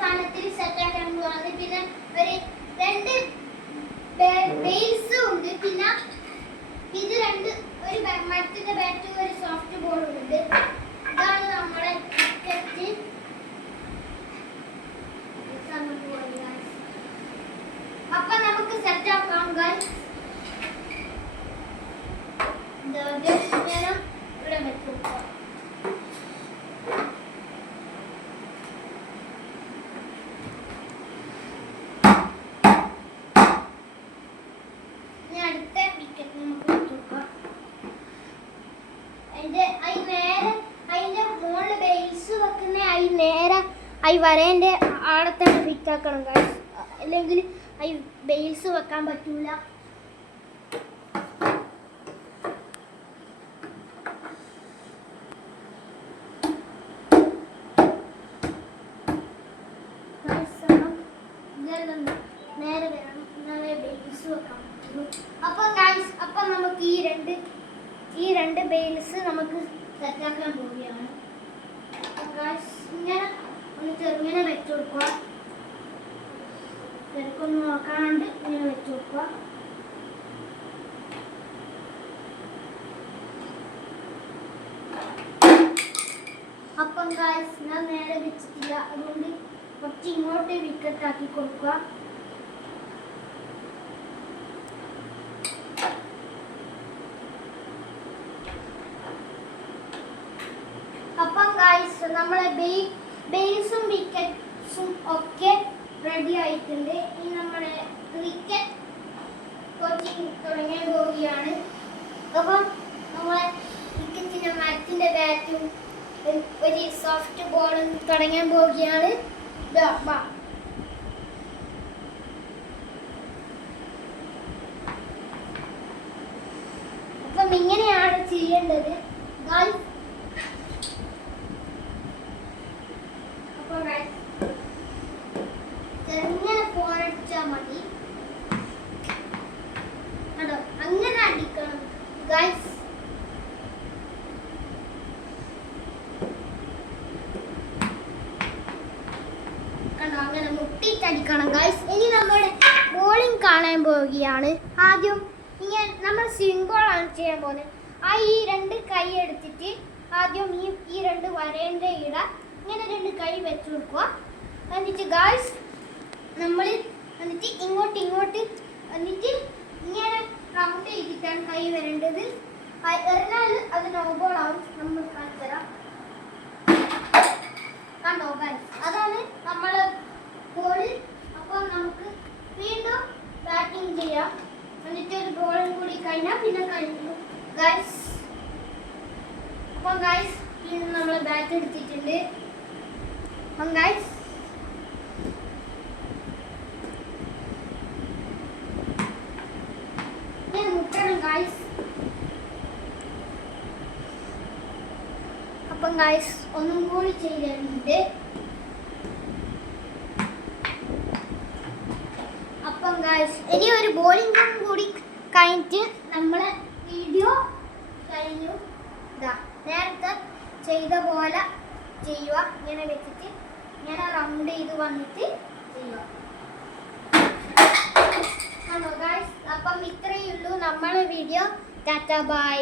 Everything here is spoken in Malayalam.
സാധനത്തിൽ സെറ്റ് ആക്കാൻ പോവാണ്. പിന്നെ ഒരു 2 ബെയിൽസ് ഉണ്ട്. പിന്നെ ഇത് 2 ഒരു മരത്തിന്റെ ബാറ്റും ഒരു സോഫ്റ്റ് ബോളും ഉണ്ട്. ഇതാണ് നമ്മുടെ ക്രിക്കറ്റ്. അപ്പൊ നമുക്ക് സെറ്റ് ആക്കാം ഗൈസ്. ഇവിടെ വെക്കും. അടുത്ത വിക്കറ്റ് നമുക്ക് വെക്കാം. അതിന്റെ മുകളിൽ ബെയിൽസ് വെക്കുന്ന നേരെ വരേന്റെ ആടെ തന്നെ ഫിറ്റ് ആക്കണം ഗൈസ്. അല്ലെങ്കിൽ ബെയിൽസ് വെക്കാൻ പറ്റൂല. നേരെ വരണം, എന്നാലേ ബെയിൽസ് വെക്കാൻ പറ്റുള്ളൂ. അപ്പൊ നമുക്ക് ഈ രണ്ട് ബെയിൽസ് നമുക്ക് സെറ്റാക്കാൻ പോവുകയാണ്. ഇങ്ങനെ ഒന്ന് ചെറുങ്ങനെ വെച്ചു കൊടുക്കുക. ചെറുക്കൊന്ന് നോക്കാണ്ട് ഇങ്ങനെ വെച്ചു കൊടുക്കുക. അപ്പം ഞാൻ നേരെ വെച്ചിട്ടില്ല, അതുകൊണ്ട് കുറച്ച് ഇങ്ങോട്ട് വിക്കറ്റ് ആക്കി കൊടുക്കുക. അപ്പം നമ്മളെ ബെയിൽസും വിക്കറ്റ്സും ഒക്കെ റെഡി ആയിട്ടുണ്ട്. ഇനി നമ്മുടെ ക്രിക്കറ്റ് കോച്ചിങ് തുടങ്ങാൻ പോവുകയാണ്. അപ്പം നമ്മളെ ക്രിക്കറ്റിന്റെ മരത്തിന്റെ ബാറ്റും ഒരു സോഫ്റ്റ് ബോളും തുടങ്ങാൻ പോവുകയാണ്. അപ്പം ഇങ്ങനെയാണ് ചെയ്യേണ്ടത്. ചെറുങ്ങനെ ഫോണടിച്ചാൽ മതി. അതോ അങ്ങനെ അടിക്കണം ഗൈസ്. കണ്ടോ, അങ്ങനെ മുട്ടിട്ടടിക്കണം ഗൈസ്. ഇനി നമ്മുടെ ബോളിംഗ് കാണാൻ പോവുകയാണ്. ആദ്യം ഇങ്ങനെ നമ്മൾ സ്വിംഗ് ബോളാണ് ചെയ്യാൻ പോകുന്നത്. ഈ 2 കൈ എടുത്തിട്ട് ആദ്യം ഈ 2 വരേൻ്റെ ഇങ്ങനെ 2 കൈ വെച്ച് കൊടുക്കുക. എന്നിട്ട് ഗൈസ് നമ്മൾ ഇങ്ങോട്ട് എന്നിട്ട് ഇങ്ങനെ റൗണ്ട് ചെയ്തിട്ടാണ് കൈ വരേണ്ടത്. എറിഞ്ഞാൽ അത് നോ ബോൾ ആവും. നമ്മൾ കാണിച്ചുതരാം. കണ്ടോ ഗൈസ്, അതാണ് നമ്മളെ ബോള്. അപ്പോൾ നമുക്ക് വീണ്ടും ബാറ്റിംഗ് ചെയ്യാം. എന്നിട്ട് ഒരു ബോളും കൂടി കഴിഞ്ഞാൽ പിന്നെ കഴിഞ്ഞു ഗൈസ്. അപ്പം ഗൈസ് വീണ്ടും നമ്മൾ ബാറ്റ് എടുത്തിട്ടുണ്ട്. അപ്പം ഗൈസ് മുട്ടണം ഗൈസ്. അപ്പം ഗൈസ് ഒന്നും കൂടി ചെയ്തിട്ടുണ്ട്. അപ്പം ഗൈസ് ഇനി ഒരു ബോളിംഗും കൂടി കഴിഞ്ഞിട്ട് നമ്മളെ വീഡിയോ കഴിഞ്ഞു. നേരത്തെ ചെയ്ത പോലെ ചെയ്യുക. ഇങ്ങനെ വെച്ചിട്ട് ഇങ്ങനെ റൗണ്ട് ചെയ്ത് വന്നിട്ട് ചെയ്യുക. ഹലോ ഗൈസ്, അപ്പം ഇത്രയേ ഉള്ളൂ നമ്മളെ വീഡിയോ. Tata bye.